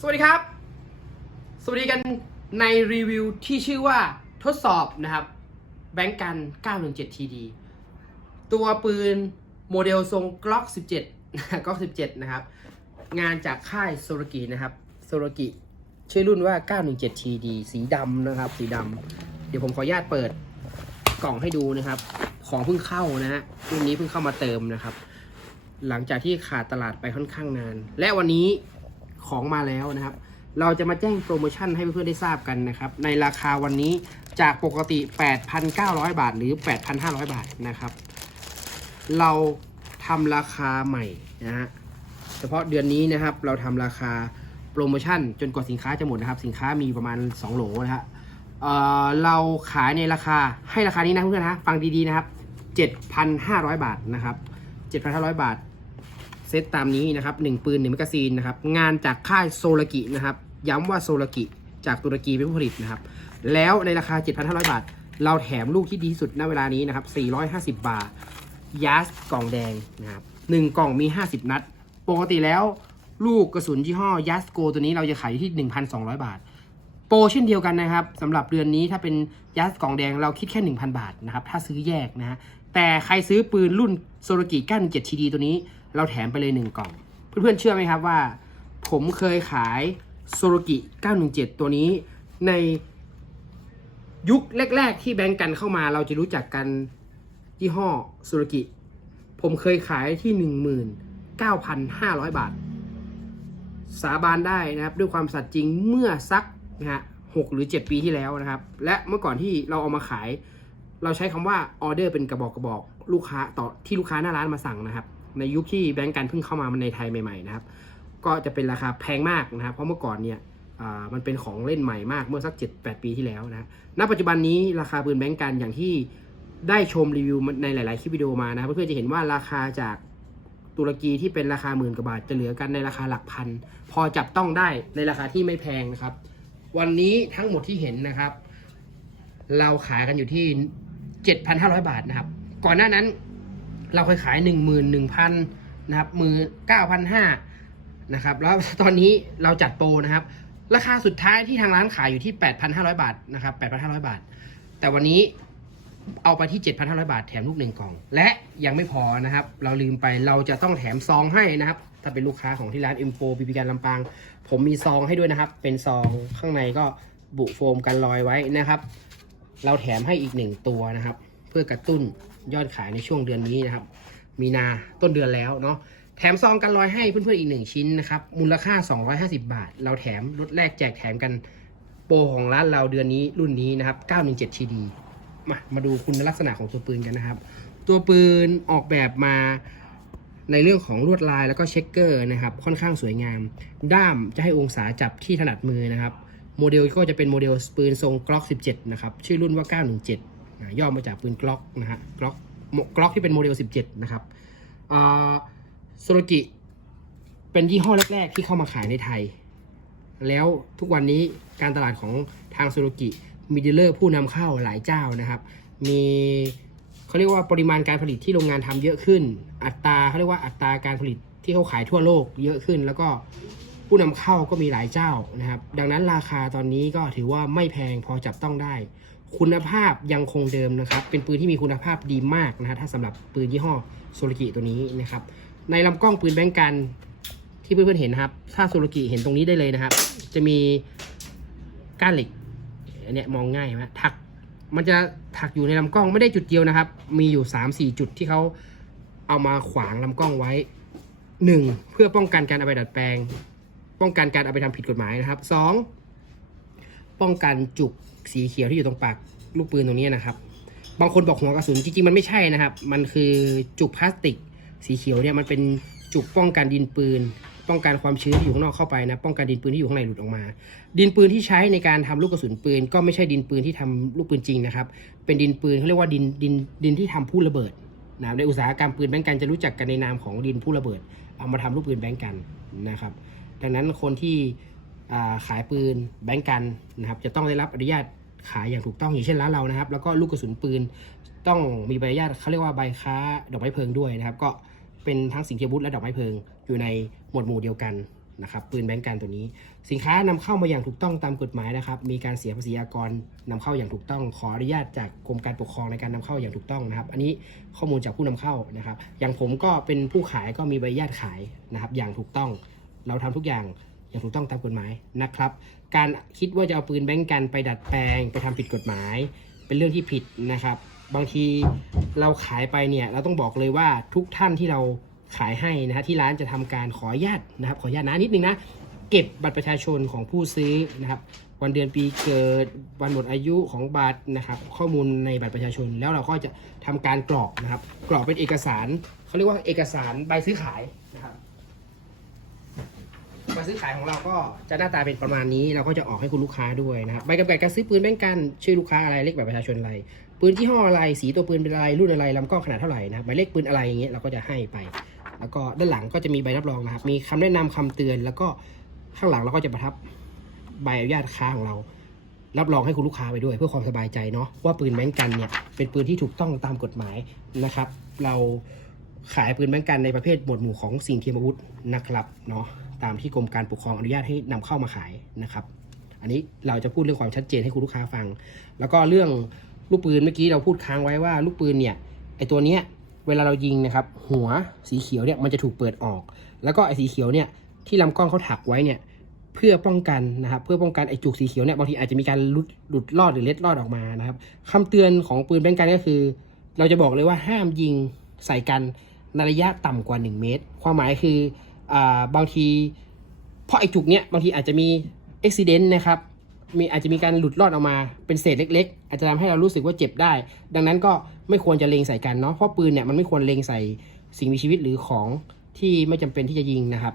สวัสดีครับ สวัสดีกันในรีวิวที่ชื่อว่าทดสอบนะครับแบงก์กัน 917 TD ตัวปืนโมเดลทรง Glock 17 Glock 17 นะครับ งานจากค่ายโซโ a กินะครับโซโ a กิชื่อรุ่นว่า 917 TD สีดำนะครับ สีดำเดี๋ยวผมขออนุญาตเปิดกล่องให้ดูนะครับ ของเพิ่งเข้านะฮะรุ่นนี้เพิ่งเข้ามาเติมนะครับ หลังจากที่ขาดตลาดไปค่อนข้างนาน และวันนี้ ของมาแล้วนะครับ เราจะมาแจ้งโปรโมชั่นให้เพื่อนๆได้ทราบกันนะครับ ในราคาวันนี้จากปกติ 8,900 บาท หรือ 8,500 บาทนะครับ เราทำราคาใหม่นะฮะเฉพาะเดือนนี้นะครับ เราทำราคาโปรโมชั่นจนกว่าสินค้าจะหมดนะครับ สินค้ามีประมาณ 2 โหลนะฮะเอ่อเราขายในราคาให้ราคานี้นะเพื่อนๆนะฟังดีๆนะครับ 7,500 บาทนะครับ 7,500 บาท เซตตามนี้นะครับหนึ่งปืนหนึ่งแมกกาซีนนะครับงานจากค่ายโซลากินะครับย้ำว่าโซลากิจากตุรกีเป็นผู้ผลิตนะครับแล้วในราคา 7,500 บาท เราแถมลูกที่ดีที่สุดณเวลานี้นะครับ450 บาทยาสกล่องแดงนะครับหนึ่งกล่องมี 50 นัด ปกติแล้วลูกกระสุนยี่ห้อยาสโกตัวนี้เราจะขายที่ 1,200 บาท โปรเช่นเดียวกันนะครับสำหรับเดือนนี้ถ้าเป็นยัสกล่องแดงเราคิดแค่ 1,000 บาทนะครับถ้าซื้อแยกนะฮะ แต่ใครซื้อปืนรุ่นโซโ a กิ97 TD ตัวนี้ เราแถมไปเลย 1 กล่อง เพื่อนๆเชื่อไหมครับว่า ผมเคยขายโซโ a กิ 917 ตัวนี้ในยุคแรก ๆ ที่แบงก์กันเข้ามาเราจะรู้จักกันยี่ห้อโซโ a กิ ผมเคยขายที่ 19,500 บาท สาบานได้นะครับ ด้วยความสัตย์จริงเมื่อสักนะฮะหกหรือ 7 ปีที่แล้วนะครับ และเมื่อก่อนที่เราเอามาขาย เราใช้คำว่าออเดอร์เป็นกระบอกกระบอกลูกค้าต่อที่ลูกค้าหน้าร้านมาสั่งนะครับ ในยุคที่แบงก์กันเพิ่งเข้ามาในไทยใหม่ๆนะครับ ก็จะเป็นราคาแพงมากนะครับ เพราะเมื่อก่อนเนี่ยมันเป็นของเล่นใหม่มากเมื่อสัก 7-8 ปีที่แล้วนะณปัจจุบันนี้ราคาปืนแบงก์กันอย่างที่ได้ชมรีวิวในหลายๆคลิปวิดีโอมานะเพื่อนๆจะเห็นว่าราคาจากตุรกีที่เป็นราคาหมื่นกว่าบาทจะเหลือกันในราคาหลักพัน พอจับต้องได้ในราคาที่ไม่แพงนะครับ วันนี้ทั้งหมดที่เห็นนะครับ เราขายกันอยู่ที่ 7,500 บาทนะครับ ก่อนหน้านั้นเราเคยขาย 11,000นะครับมือ 9,500นะครับแล้วตอนนี้เราจัดโปรนะครับ ราคาสุดท้ายที่ทางร้านขายอยู่ที่ 8,500 บาทนะครับ 8,500 บาท แต่วันนี้เอาไปที่ 7,500 บาทแถมลูกหนึ่งกล่อง และยังไม่พอนะครับ เราลืมไปเราจะต้องแถมซองให้นะครับ ถ้าเป็นลูกค้าของที่ร้าน M4 ปีปีการลำปาง ผมมีซองให้ด้วยนะครับ เป็นซองข้างในก็บุโฟมกันรอยไว้นะครับ เราแถมให้อีกหนึ่งตัวนะครับ เพื่อกระตุ้นยอดขายในช่วงเดือนนี้นะครับ มีนาต้นเดือนแล้วเนาะแถมซองกันรอยให้เพื่อนๆอีกหนึ่งชิ้นนะครับ มูลค่า 250 บาท เราแถมลดแรกแจกแถมกันโปรของร้านเราเดือนนี้รุ่นนี้นะครับ 917 TD มามาดูคุณลักษณะของตัวปืนกันนะครับ ตัวปืนออกแบบมาในเรื่องของลวดลายแล้วก็เช็คเกอร์นะครับ ค่อนข้างสวยงาม ด้ามจะให้องศาจับที่ถนัดมือนะครับ โมเดลก็จะเป็นโมเดลปืนทรงกล็อก 17 นะครับ ชื่อรุ่นว่า 917นะย่อมาจากปืนกล็อกนะฮะกล็อกกล็อกที่เป็นโมเดล 17 นะครับโซโลกิเป็นยี่ห้อแรก ๆ ที่เข้ามาขายในไทย แล้วทุกวันนี้การตลาดของทางโซโลกิมีดีลเลอร์ผู้นำเข้าหลายเจ้านะครับ มีเขาเรียกว่าปริมาณการผลิตที่โรงงานทำเยอะขึ้น อัตราเขาเรียกว่าอัตราการผลิตที่เขาขายทั่วโลกเยอะขึ้น แล้วก็ ผู้นำเข้าก็มีหลายเจ้านะครับ ดังนั้นราคาตอนนี้ก็ถือว่าไม่แพงพอจับต้องได้ คุณภาพยังคงเดิมนะครับ เป็นปืนที่มีคุณภาพดีมากนะฮะถ้าสำหรับปืนยี่ห้อโซลกิตัวนี้นะครับ ในลำกล้องปืนแบงกันที่เพื่อนๆเห็นนครับ ถ้าโซลกิเห็นตรงนี้ได้เลยนะครับ จะมีก้านเหล็กอันเนี้ยมองง่ายไหมถักมันจะถักอยู่ในลำกล้องไม่ได้จุดเดียวนะครับ มีอยู่3 4จุดที่เขาเอามาขวางลำกล้องไว้ 1. เพื่อป้องกันการเอาไปดัดแปลง ป้องกันการเอาไปทำผิดกฎหมายนะครับ 2. ป้องกันจุกสีเขียวที่อยู่ตรงปากลูกปืนตรงนี้นะครับ บางคนบอกหัวกระสุนจริงๆมันไม่ใช่นะครับ มันคือจุกพลาสติก สีเขียวเนี่ยมันเป็นจุกป้องกันดินปืน ป้องกันความชื้นที่อยู่ข้างนอกเข้าไปนะป้องกันดินปืนที่อยู่ข้างในหลุดออกมา ดินปืนที่ใช้ในการทำลูกกระสุนปืน ก็ไม่ใช่ดินปืนที่ทำลูกปืนจริงนะครับ เป็นดินปืนเขาเรียกว่าดินดินดินที่ทำผู้ระเบิดนะในอุตสาหกรรมปืนแบงก์กันจะรู้จักกันในนามของดินผู้ระเบิด เอามาทำลูกปืนแบงก์กันนะครับ ดังนั้นคนที่ขายปืนแบงก์กันนะครับจะต้องได้รับอนุญาตขายอย่างถูกต้องอย่างเช่นร้านเรานะครับ แล้วก็ลูกกระสุนปืนต้องมีใบอนุญาตเขาเรียกว่าใบค้าดอกไม้เพลิงด้วยนะครับ ก็เป็นทั้งสินเทียบุตรและดอกไม้เพลิง อยู่ในหมวดหมู่เดียวกันนะครับปืนแบงก์กันตัวนี้ สินค้านำเข้ามาอย่างถูกต้องตามกฎหมายนะครับ มีการเสียภาษีอากรนำเข้าอย่างถูกต้อง ขออนุญาตจากกรมการปกครองในการนำเข้าอย่างถูกต้องนะครับ อันนี้ข้อมูลจากผู้นำเข้านะครับ อย่างผมก็เป็นผู้ขายก็มีใบอนุญาตขายนะครับ อย่างถูกต้อง เราทำทุกอย่างอย่างถูกต้องตามกฎหมายนะครับ การคิดว่าจะเอาปืนแบงก์กันไปดัดแปลงไปทำผิดกฎหมาย เป็นเรื่องที่ผิดนะครับ บางทีเราขายไปเนี่ยเราต้องบอกเลยว่าทุกท่านที่เราขายให้นะฮะที่ร้านจะทำการขออนุญาตนะครับขออนุญาตนะนิดนึงนะเก็บบัตรประชาชนของผู้ซื้อนะครับ วันเดือนปีเกิดวันหมดอายุของบัตรนะครับ ข้อมูลในบัตรประชาชนแล้วเราก็จะทำการกรอกนะครับ กรอกเป็นเอกสารเขาเรียกว่าเอกสารใบซื้อขาย ซื้อขายของเราก็จะหน้าตาเป็นประมาณนี้ เราก็จะออกให้คุณลูกค้าด้วยนะครับใบกำกับการซื้อปืนแบงก์กัน ชื่อลูกค้าอะไรเลขบัตรประชาชนอะไร ปืนที่ห้ออะไร สีตัวปืนเป็นอะไร รุ่นอะไรลำกล้องขนาดเท่าไหร่นะครับหมายเลขปืนอะไรอย่างเงี้ยเราก็จะให้ไป แล้วก็ด้านหลังก็จะมีใบรับรองนะครับ มีคำแนะนำคำเตือน แล้วก็ข้างหลังเราก็จะประทับใบอนุญาตค้าของเรา รับรองให้คุณลูกค้าไปด้วย เพื่อความสบายใจเนาะว่าปืนแบงก์กันเนี่ยเป็นปืนที่ถูกต้องตามกฎหมายนะครับ เรา ขายปืนแบงกันในประเภทหมวดหมู่ของสิ่งเทียมอาวุธนะครับเนาะตามที่กรมการปกครองอนุญาตให้นำเข้ามาขายนะครับ อันนี้เราจะพูดเรื่องความชัดเจนให้คุณลูกค้าฟัง แล้วก็เรื่องลูกปืนเมื่อกี้เราพูดค้างไว้ว่าลูกปืนเนี่ยไอตัวเนี้ยเวลาเรายิงนะครับ หัวสีเขียวเนี่ยมันจะถูกเปิดออก แล้วก็ไอสีเขียวเนี่ยที่ลำกล้องเขาถักไว้เนี่ยเพื่อป้องกันนะครับเพื่อป้องกันไอจุกสีเขียวเนี่ยบางทีอาจจะมีการหลุดหลุดรอดหรือเล็ดรอดออกมานะครับคำเตือนของปืนแบงกันก็คือ เราจะบอกเลยว่าห้ามยิงใส่กัน ในระยะต่ำกว่า 1 เมตร ความหมายคืออาบางทีเพราะไอจุกเนี้ยบางทีอาจจะมีอุบิเหตุนะครับมีอาจจะมีการหลุดรอดออกมาเป็นเศษเล็ก ๆ อาจจะทำให้เรารู้สึกว่าเจ็บได้ ดังนั้นก็ไม่ควรจะเล็งใส่กันเนาะเพราะปืนเนี่ยมันไม่ควรเล็งใส่สิ่งมีชีวิตหรือของที่ไม่จำเป็นที่จะยิงนะครับ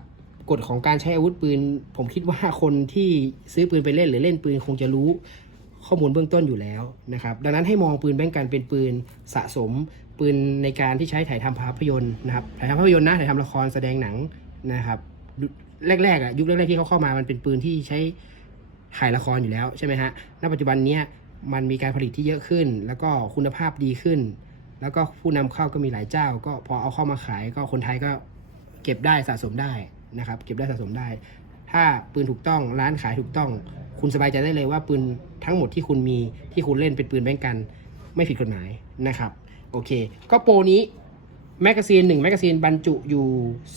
กฎของการใช้อาวุธปืน ผมคิดว่าคนที่ซื้อปืนไปเล่นหรือเล่นปืนคงจะรู้ข้อมูลเบื้องต้นอยู่แล้วนะครับ ดังนั้นให้มองปืนแบงกันเป็นปืนสะสม ปืนในการที่ใช้ถ่ายทำภาพยนตร์นะครับถ่ายทำภาพยนตร์นะถ่ายทำละครแสดงหนังนะครับแรกๆอะยุคแรกๆที่เขาเข้ามามันเป็นปืนที่ใช้ถ่ายละครอยู่แล้วใช่ไหมฮะณปัจจุบันเนี้ยมันมีการผลิตที่เยอะขึ้น แล้วก็คุณภาพดีขึ้น แล้วก็ผู้นำเข้าก็มีหลายเจ้า ก็พอเอาเข้ามาขายก็คนไทยก็เก็บได้สะสมได้นะครับ เก็บได้สะสมได้ ถ้าปืนถูกต้องร้านขายถูกต้อง คุณสบายใจได้เลยว่าปืนทั้งหมดที่คุณมีที่คุณเล่นเป็นปืนแบงกัน ไม่ผิดกฎหมายนะครับ โอเค ก็โปรนี้แมกกาซีนหนึ่งแมกกาซีนบรรจุอยู่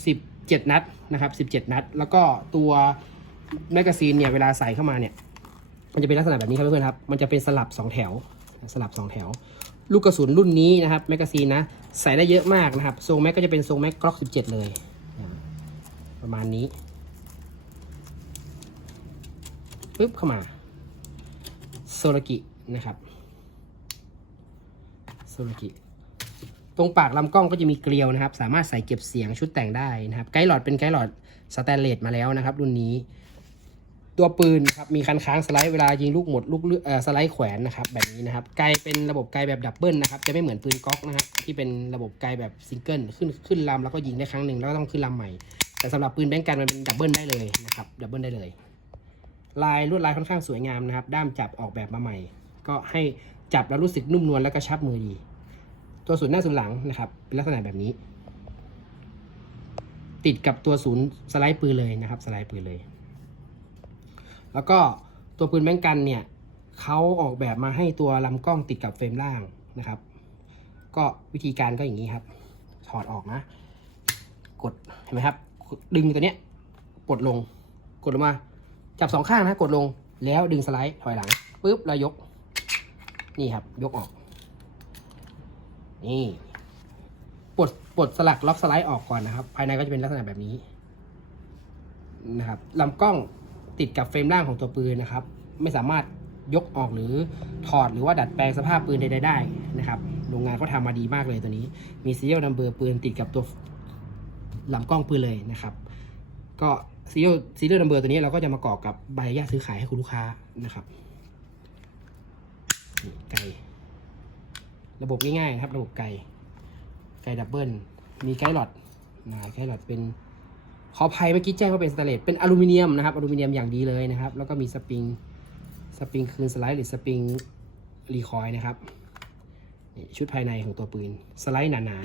17 นัดนะครับ 17 นัด แล้วก็ตัวแมกกาซีนเนี่ยเวลาใส่เข้ามาเนี่ย มันจะเป็นลักษณะแบบนี้ครับเพื่อนๆครับ มันจะเป็นสลับ 2 แถว สลับ 2 แถว ลูกกระสุนรุ่นนี้นะครับแมกกาซีนนะ ใส่ได้เยอะมากนะครับ ทรงแม็กก็จะเป็นทรงแม็กกล็อก 17 เลย ประมาณนี้ปึ๊บเข้ามาโซลกินะครับ ซลกิตรงปากลำกล้องก็จะมีเกลียวนะครับ สามารถใส่เก็บเสียงชุดแต่งได้นะครับ ไกด์หลอดเป็นไกด์หลอดสแตนเลสมาแล้วนะครับ รุ่นนี้ ตัวปืนครับมีคันค้างสไลด์เวลายิงลูกหมดลูกเลื่อสไลด์แขวนนะครับ แบบนี้นะครับ ไกลเป็นระบบไกลแบบดับเบิลนะครับ จะไม่เหมือนปืนก๊อกนะครับที่เป็นระบบไกลแบบซิงเกิลขึ้นขึ้นลำแล้วก็ยิงได้ครั้งหนึ่งแล้วก็ต้องขึ้นลำใหม่ แต่สำหรับปืนแบงก์กันมันเป็นดับเบิลได้เลยนะครับดับเบิลได้เลย ลายลวดลายค่อนข้างสวยงามนะครับ ด้ามจับออกแบบมาใหม่ ก็ให้ จับแล้วรู้สึกนุ่มนวลและกระชับมือดี ตัวศูนย์หน้าศูนย์หลังนะครับ เป็นลักษณะแบบนี้ ติดกับตัวศูนย์สไลด์ปืนเลยนะครับ สไลด์ปืนเลย แล้วก็ตัวปืนแบงกันเนี่ยเขาออกแบบมาให้ตัวลำกล้องติดกับเฟรมล่างนะครับ ก็วิธีการก็อย่างนี้ครับ ถอดออกนะ กดเห็นไหมครับ ดึงตัวเนี้ยกดลง กดลงมา จับสองข้างนะ กดลงแล้วดึงสไลด์ถอยหลังปุ๊บแล้วยก นี่ครับ ยกออก นี่ปลดปลดสลักล็อกสไลด์ออกก่อนนะครับ ภายในก็จะเป็นลักษณะแบบนี้นะครับลำกล้องติดกับเฟรมล่างของตัวปืนนะครับ ไม่สามารถยกออกหรือถอดหรือว่าดัดแปลงสภาพปืนใดๆได้นะครับโรงงานเขาทำมาดีมากเลยตัวนี้ มีซีเรียลนัมเบอร์ปืนติดกับตัวลำกล้องปืนเลยนะครับ ก็ซีเรียลซีเรียลนัมเบอร์ตัวนี้เราก็จะมากรอกกับใบอนุญาตซื้อขายให้คุณลูกค้านะครับ ไกลระบบง่ายๆนะครับ ระบบไกลไกลดับเบิลมีไกด์หลอดนะไกด์หลอดเป็นขออภัยเมื่อกี้แจ้งว่าเป็นสแตนเลสเป็นอลูมิเนียมนะครับอลูมิเนียมอย่างดีเลยนะครับ แล้วก็มีสปริงสปริงคืนสไลด์หรือสปริงรีคอยล์นะครับชุดภายในของตัวปืน สไลด์หนา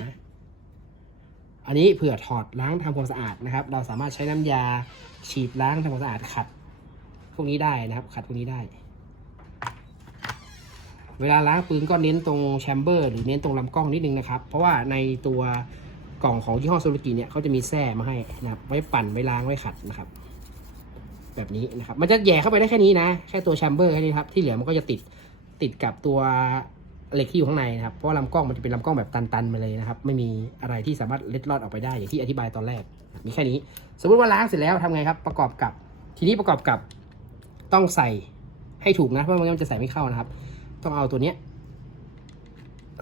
ๆ อันนี้เผื่อถอดล้างทำความสะอาดนะครับ เราสามารถใช้น้ำยาฉีดล้างทำความสะอาดขัด พวกนี้ได้นะครับ ขัดพวกนี้ได้ เวลาล้างปืนก็เน้นตรงแชมเบอร์หรือเน้นตรงลำกล้องนิดนึงนะครับ เพราะว่าในตัวกล่องของยี่ห้อโซลูกิเนี่ยเขาจะมีแส้มาให้นะครับไว้ปั่นไว้ล้างไว้ขัดนะครับ แบบนี้นะครับ มันจะแย่เข้าไปได้แค่นี้นะ แค่ตัวแชมเบอร์แค่นี้ครับ ที่เหลือมันก็จะติดติดกับตัวเหล็กที่อยู่ข้างในนะครับ เพราะาลำกล้องมันจะเป็นลำกล้องแบบตันๆมาเลยนะครับ ไม่มีอะไรที่สามารถเล็ดลอดออกไปได้อย่างที่อธิบายตอนแรก มีแค่นี้ สมมติว่าล้างเสร็จแล้วทำไงครับ ประกอบกับ ทีนี้ประกอบกับต้องใส่ให้ถูกนะ เพราะไม่งั้นมันจะใส่ไม่เข้านะครับ ต้องเอาตัวเนี้ย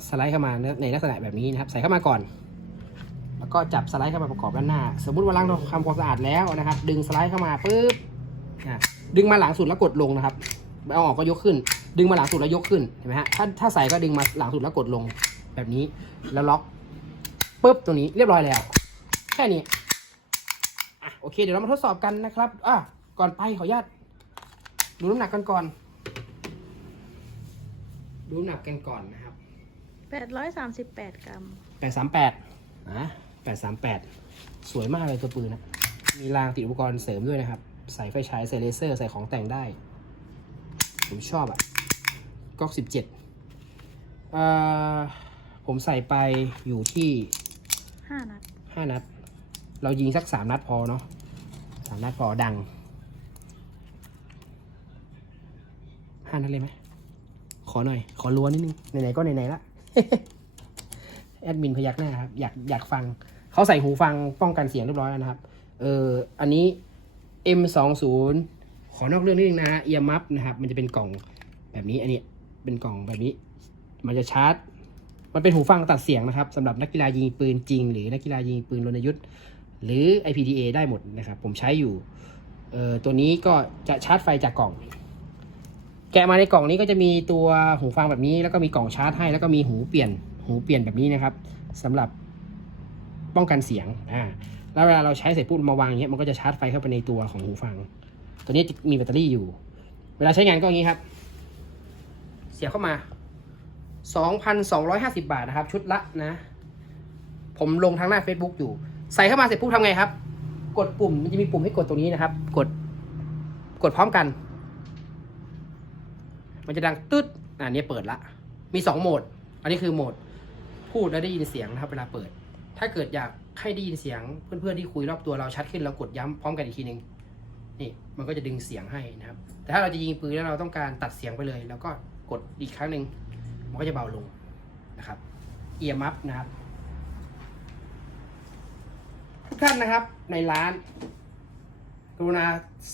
สไลด์เข้ามาในลักษณะแบบนี้นะครับ ใส่เข้ามาก่อน แล้วก็จับสไลด์เข้ามาประกอบด้านหน้า สมมุติว่าล้างทำความสะอาดแล้วนะครับ ดึงสไลด์เข้ามาปุ๊บดึงมาหลังสุดแล้วกดลงนะครับเอาออกก็ยกขึ้น ดึงมาหลังสุดแล้วยกขึ้นเห็นไหมฮะถ้าถ้าใส่ก็ดึงมาหลังสุดแล้วกดลงแบบนี้แล้วล็อกปุ๊บตรงนี้เรียบร้อยแล้ว แค่นี้อะโอเค เดี๋ยวเรามาทดสอบกันนะครับอะก่อนไปขออนุญาตดูน้ำหนักกันก่อน ดูน้ำหนักกันก่อนนะครับแปดร้อยสามสิบแปดกรัม แปดสามแปดนะแปดสามแปดสวยมากเลยตัวปืนนะมีรางติดอุปกรณ์เสริมด้วยนะครับ ใส่ไฟฉายใส่เลเซอร์ใส่ของแต่งได้ ผมชอบอะก๊อกสิบเจ็ดผมใส่ไปอยู่ที่ห้านัด ห้านัด เรายิงสักสามนัดพอเนาะสามนัดพอดังห้านัดเลยไหม ขอหน่อย ขอรัวนิดนึง ไหนๆ ก็ไหนๆ ละ แอดมินพยักหน้าครับ อยากอยากฟัง เขาใส่หูฟังป้องกันเสียงเรียบร้อยแล้วนะครับ เอออันนี้ M20 ขอนอกเรื่องนิดนึงนะฮะเอียมัฟนะครับ มันจะเป็นกล่องแบบนี้ อันนี้เป็นกล่องแบบนี้ มันจะชาร์จ มันเป็นหูฟังตัดเสียงนะครับสำหรับนักกีฬายิงปืนจริง หรือนักกีฬายิงปืนรณยุทธ์หรือ IPDA ได้หมดนะครับ ผมใช้อยู่ เออตัวนี้ก็จะชาร์จไฟจากกล่อง แกะมาในกล่องนี้ก็จะมีตัวหูฟังแบบนี้ แล้วก็มีกล่องชาร์จให้ แล้วก็มีหูเปลี่ยน หูเปลี่ยนแบบนี้นะครับสำหรับป้องกันเสียงอ่าแล้วเวลาเราใช้เสร็จปุ๊บมาวางเงี้ยมันก็จะชาร์จไฟเข้าไปในตัวของหูฟัง ตัวนี้จะมีแบตเตอรี่อยู่ เวลาใช้งานก็อย่างนี้ครับ เสียบเข้ามา 2,250 บาทนะครับ ชุดละนะ ผมลงทางหน้า Facebook อยู่ ใส่เข้ามาเสร็จปุ๊บทำไงครับ กดปุ่มมันจะมีปุ่มให้กดตรงนี้นะครับ กด กดพร้อมกัน มันจะดังตึ๊ดอ่านี้เปิดละ มีสองโหมด อันนี้คือโหมด พูดแล้วได้ยินเสียงนะครับเวลาเปิด ถ้าเกิดอยากให้ได้ยินเสียงเพื่อนๆที่คุยรอบตัวเราชัดขึ้นเรากดย้ำพร้อมกันอีกทีหนึ่งนี่มันก็จะดึงเสียงให้นะครับ แต่ถ้าเราจะยิงปืนแล้วเราต้องการตัดเสียงไปเลยแล้วก็กดอีกครั้งหนึ่งมันก็จะเบาลงนะครับเอียมัฟนะครับทุกท่านนะครับในร้านกรุณา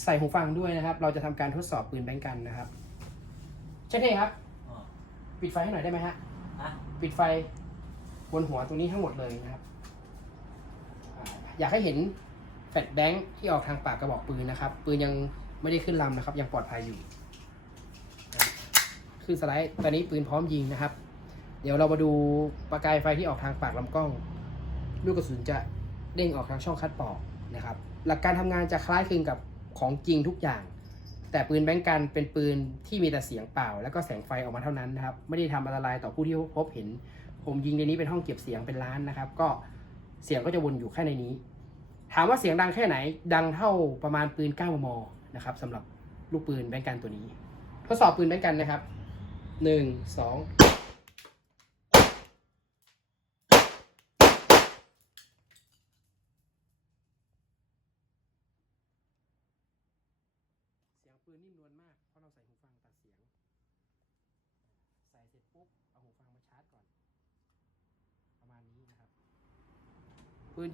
ใส่หูฟังด้วยนะครับ เราจะทำการทดสอบปืนแบงกันนะครับ ช่นเองครับ อ๋อปิดไฟให้หน่อยได้ไหมฮะ ฮะปิดไฟบนหัวตรงนี้ทั้งหมดเลยนะครับอ่าอยากให้เห็นแฟลชแบงค์ที่ออกทางปากกระบอกปืนนะครับ ปืนยังไม่ได้ขึ้นลำนะครับ ยังปลอดภัยอยู่อะขึ้นสไลด์ตอนนี้ปืนพร้อมยิงนะครับ เดี๋ยวเรามาดูประกายไฟที่ออกทางปากลำกล้อง ลูกกระสุนจะเด้งออกทางช่องคัดปอกนะครับ หลักการทำงานจะคล้ายคลึงกับของจริงทุกอย่าง แต่ปืนแบงกันเป็นปืนที่มีแต่เสียงเปล่า แล้วก็แสงไฟออกมาเท่านั้นนะครับ ไม่ได้ทำอันตรายต่อผู้ที่พบเห็น ผมยิงในนี้เป็นห้องเก็บเสียงเป็นล้านนะครับ ก็เสียงก็จะวนอยู่แค่ในนี้ ถามว่าเสียงดังแค่ไหน ดังเท่าประมาณปืน 9 มม นะครับสำหรับลูกปืนแบงกันตัวนี้ ทดสอบปืนแบงกันนะครับ 1 2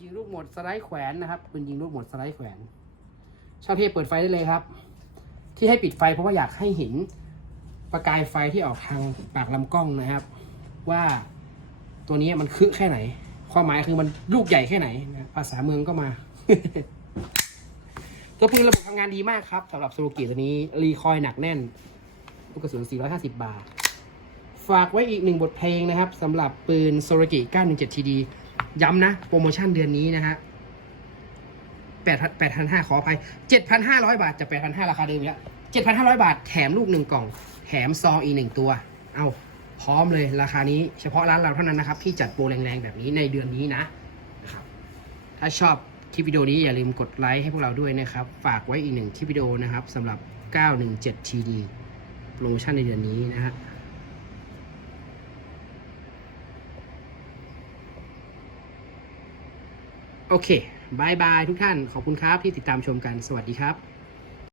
ยิงลูกหมดสไลด์แขวนนะครับปืนยิงลูกหมดสไลด์แขวน ช่างเทพเปิดไฟได้เลยครับ ที่ให้ปิดไฟเพราะว่าอยากให้เห็นประกายไฟที่ออกทางปากลำกล้องนะครับ ว่าตัวนี้มันคือแค่ไหน ความหมายคือมันลูกใหญ่แค่ไหนนะภาษาเมืองก็มา ตัวปืนระบบทำงานดีมากครับสำหรับซูรุกิตัวนี้รีคอยล์หนักแน่นลูกกระสุน 450 บาท ฝากไว้อีกหนึ่งบทเพลงนะครับสำหรับปืนโซโ a กิ 917 TD ย้ำนะ โปรโมชั่นเดือนนี้นะฮะแปดแปดพันห้าขออภัยเจ็ดพันห้าร้อยบาทจะแปดพันห้าราคาเดิมแล้วเจ็ดพันห้าร้อยบาท แถมลูกหนึ่งกล่อง แถมซองอีกหนึ่งตัว เอาพร้อมเลยราคานี้เฉพาะร้านเราเท่านั้นนะครับ ที่จัดโปรแรงๆ แบบนี้ในเดือนนี้นะครับ ถ้าชอบคลิปวิดีโอนี้อย่าลืมกดไลค์ให้พวกเราด้วยนะครับ ฝากไว้อีกหนึ่งคลิปวิดีโอนะครับสำหรับ 917 TD โปรโมชั่นในเดือนนี้นะฮะ โอเคบายบายทุกท่าน ขอบคุณครับที่ติดตามชมกัน สวัสดีครับ